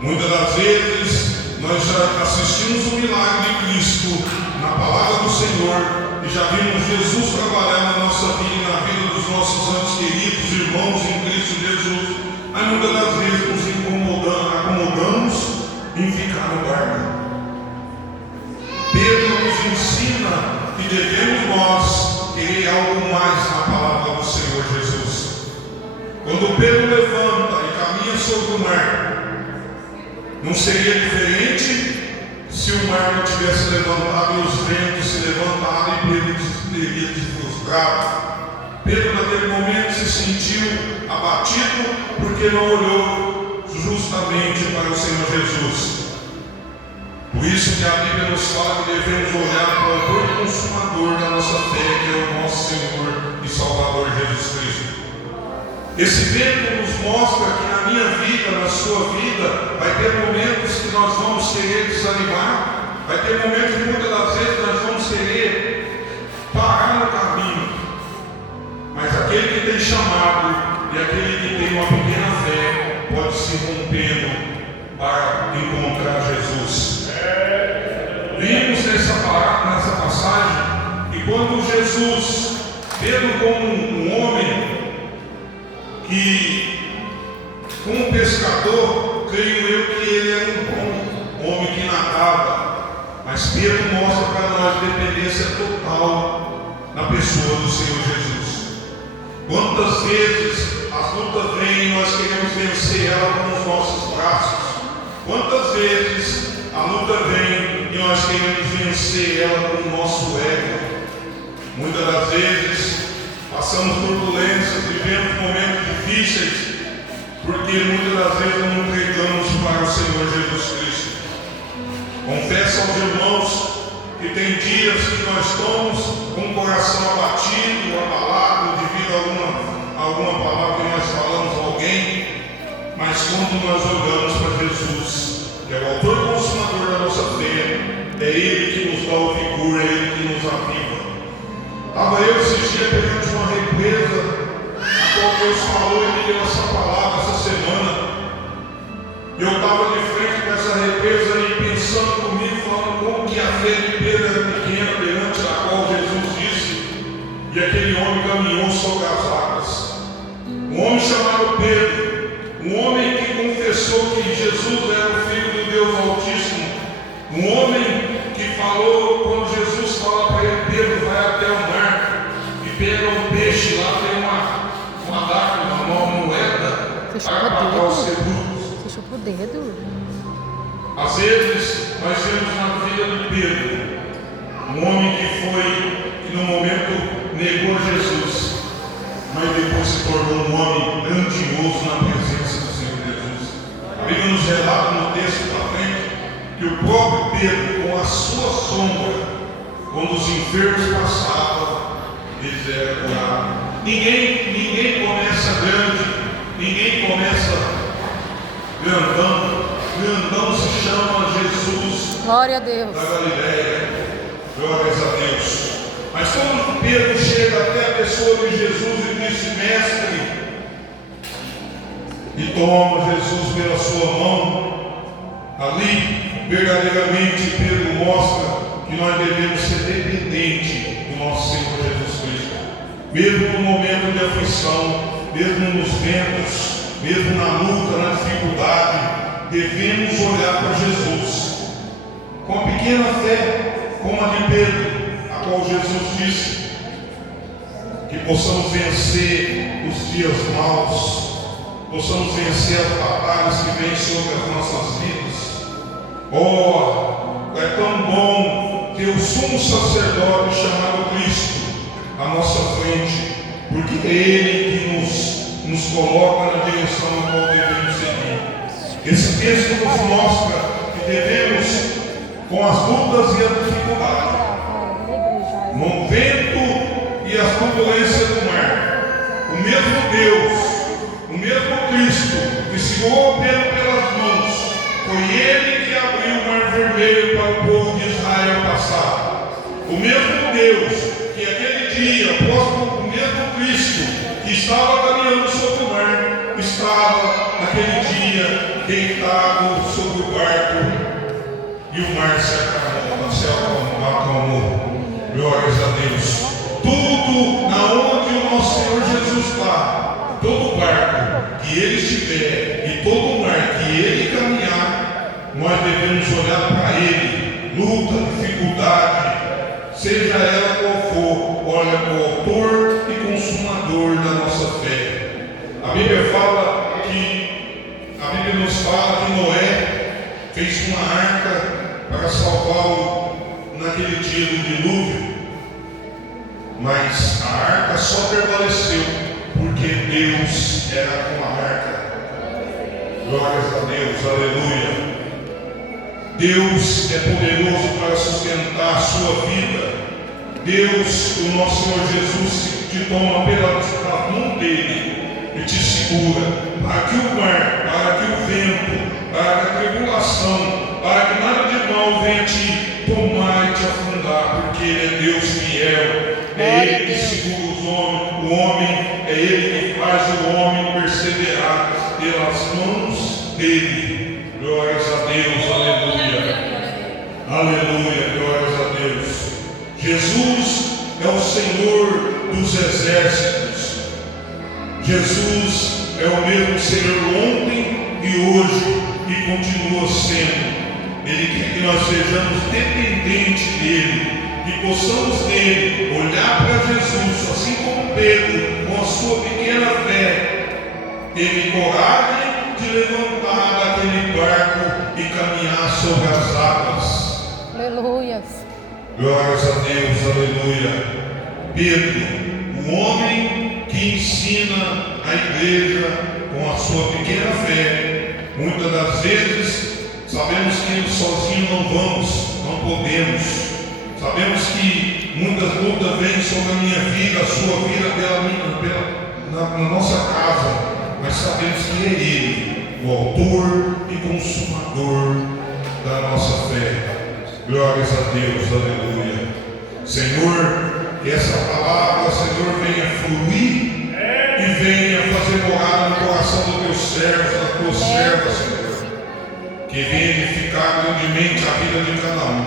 Muitas das vezes nós já assistimos o milagre de Cristo na palavra do Senhor e já vimos Jesus trabalhar na nossa vida e na vida dos nossos antes queridos irmãos em Cristo Jesus, mas muitas das vezes nos acomodamos em ficar no barco. Pedro nos ensina que devemos nós querer algo mais na palavra do Senhor Jesus. Quando Pedro levanta e caminha sobre o mar, não seria diferente se o mar não tivesse levantado e os ventos se levantaram e Pedro teria se frustrado. Pedro naquele momento se sentiu abatido porque não olhou justamente para o Senhor Jesus. Por isso que a Bíblia nos fala que devemos olhar para o autor e consumador da nossa fé, que é o nosso Senhor e Salvador Jesus Cristo. Esse vento nos mostra que na minha vida, na sua vida, vai ter momentos que nós vamos querer desanimar, vai ter momentos que muitas das vezes nós vamos querer parar no caminho. Mas aquele que tem chamado e aquele que tem uma pequena fé pode se rompendo para encontrar Jesus. Vimos nessa passagem que quando Jesus, Pedro como um homem que, como pescador, creio eu que ele era um bom homem que nadava, mas Pedro mostra para nós dependência total na pessoa do Senhor Jesus. Quantas vezes as lutas vêm e nós queremos vencer ela com os nossos braços? Quantas vezes a luta vem e nós queremos vencer ela com o nosso ego? Muitas das vezes passamos turbulências, vivemos momentos difíceis, porque muitas das vezes não entregamos para o Senhor Jesus Cristo. Confesso aos irmãos que tem dias que nós estamos com o coração abatido, abalado, devido a alguma palavra que nós falamos a alguém, mas quando nós olhamos para Jesus, que é o autor e consumador da nossa fé, é Ele que nos dá o vigor, é Ele que nos aviva. Estava eu esses dias perante uma represa, a qual Deus falou e me deu essa palavra essa semana. Eu estava de frente com essa represa e pensando comigo, falando como que a fé de Pedro era pequena perante a qual Jesus disse, e aquele homem caminhou sobre as águas. Um homem chamado Pedro, um homem que confessou que Jesus era o Filho do Deus Altíssimo, um homem que falou, quando Jesus fala para ele, Pedro, vai até o mar e pega um peixe, lá tem uma dácila, uma moeda, para pagar os tributos. Fechou pro dedo. Às vezes nós vemos na vida de Pedro um homem que no momento negou Jesus, mas depois se tornou um homem grandioso na presença do Senhor Jesus. A Bíblia nos relata no texto da frente que o próprio Pedro, com a sua sombra, quando os enfermos passavam, eles eram curados. Ninguém começa grande, ninguém começa grandão. Grandão se chama Jesus. Glória a Deus. Da Galileia. Glórias a Deus. Mas quando Pedro chega até a pessoa de Jesus e diz, mestre, e toma Jesus pela sua mão, ali verdadeiramente Pedro mostra que nós devemos ser dependentes do nosso Senhor Jesus Cristo. Mesmo no momento de aflição, mesmo nos ventos, mesmo na luta, na dificuldade, devemos olhar para Jesus. Com a pequena fé, como a de Pedro, a qual Jesus disse que possamos vencer os dias maus, possamos vencer as batalhas que vêm sobre as nossas vidas. Oh, é tão bom ter o sumo sacerdote chamado Cristo à nossa frente, porque é Ele que nos coloca na direção a qual devemos seguir. Esse texto nos mostra que devemos, com as lutas e a dificuldade, no vento e as turbulências do mar, o mesmo Deus, o mesmo Cristo que segurou Pedro pelas mãos, foi Ele que abriu o mar vermelho para o povo de Israel passar. O mesmo Deus que aquele dia, próximo do mesmo Cristo que estava caminhando sobre o mar, estava naquele dia deitado sobre o barco, e o mar se acalmou, o céu acalmou. Glórias a Deus. Tudo aonde o nosso Senhor Jesus está, todo barco que ele estiver e todo mar que ele caminhar, nós devemos olhar para ele. Luta, dificuldade, seja ela qual for, olha para o autor e consumador da nossa fé. A Bíblia nos fala que Noé fez uma arca para salvá-lo naquele dia do dilúvio, mas a arca só prevaleceu porque Deus era com a arca. Glórias a Deus, aleluia. Deus é poderoso para sustentar a sua vida. Deus, o nosso Senhor Jesus, te toma pela mão dele e te segura, para que o mar, para que o vento, para que a tribulação, para que nada de mal venha te tomar e te afundar, porque ele é Deus fiel. É ele que segura os homens, o homem, é ele que faz o homem perseverar pelas mãos dele. Glórias a Deus, aleluia. Aleluia, glórias a Deus. Jesus é o Senhor dos exércitos. Jesus é o mesmo Senhor ontem e hoje e continua sendo. Ele quer que nós sejamos dependentes dele e possamos dele olhar para Jesus, assim como Pedro, com a sua pequena fé, teve coragem de levantar daquele barco e caminhar sobre as águas. Aleluia. Glórias a Deus, aleluia. Pedro, o homem que ensina a igreja com a sua pequena fé. Muitas das vezes sabemos que sozinho não vamos, não podemos. Sabemos que muitas lutas vêm sobre a minha vida, a sua vida, na nossa casa, mas sabemos que é Ele, o autor e consumador da nossa fé. Glórias a Deus, aleluia. Senhor, que essa palavra, Senhor, venha fluir e venha fazer morada no coração dos teus servos, das tuas servas, Senhor, que venha edificar grandemente a vida de cada um.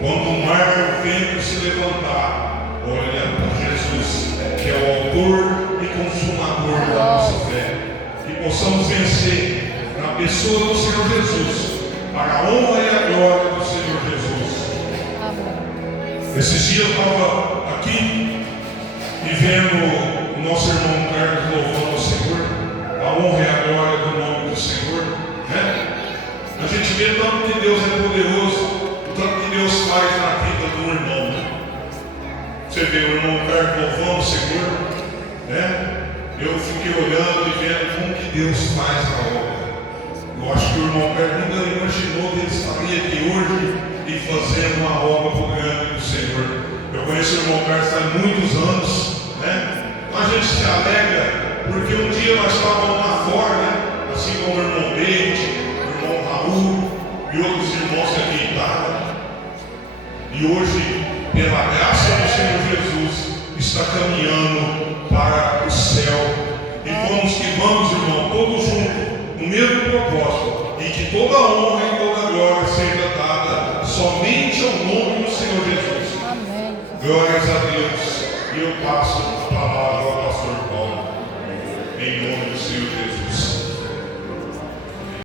Quando o mar e o vento se levantar, olha para Jesus, que é o autor e consumador da nossa fé, que possamos vencer na pessoa do Senhor Jesus, para a honra e a glória do Senhor Jesus. Esses dias eu estava aqui e vendo o nosso irmão Carlos louvando o Senhor, a honra e a glória do nome do Senhor, né? A gente vê tanto que Deus é poderoso, tanto que Deus faz na vida do irmão, né? Você vê o irmão Carlos louvando o Senhor, né? Eu fiquei olhando e vendo como que Deus faz a obra. Eu acho que o irmão Carlos nunca imaginou que ele estaria aqui hoje e fazendo uma obra grande do Senhor. Eu conheço o irmão Carlos há muitos anos, né? A gente se alegra porque um dia nós estávamos lá fora, né? Assim como o irmão Leite, o irmão Raul e outros irmãos que aqui estavam. E hoje, pela graça do Senhor Jesus, está caminhando para o céu. E vamos que vamos, irmão, todos juntos, no mesmo propósito, e que toda honra e toda glória seja dada somente ao nome do Senhor Jesus. Amém. Glórias a Deus. E eu passo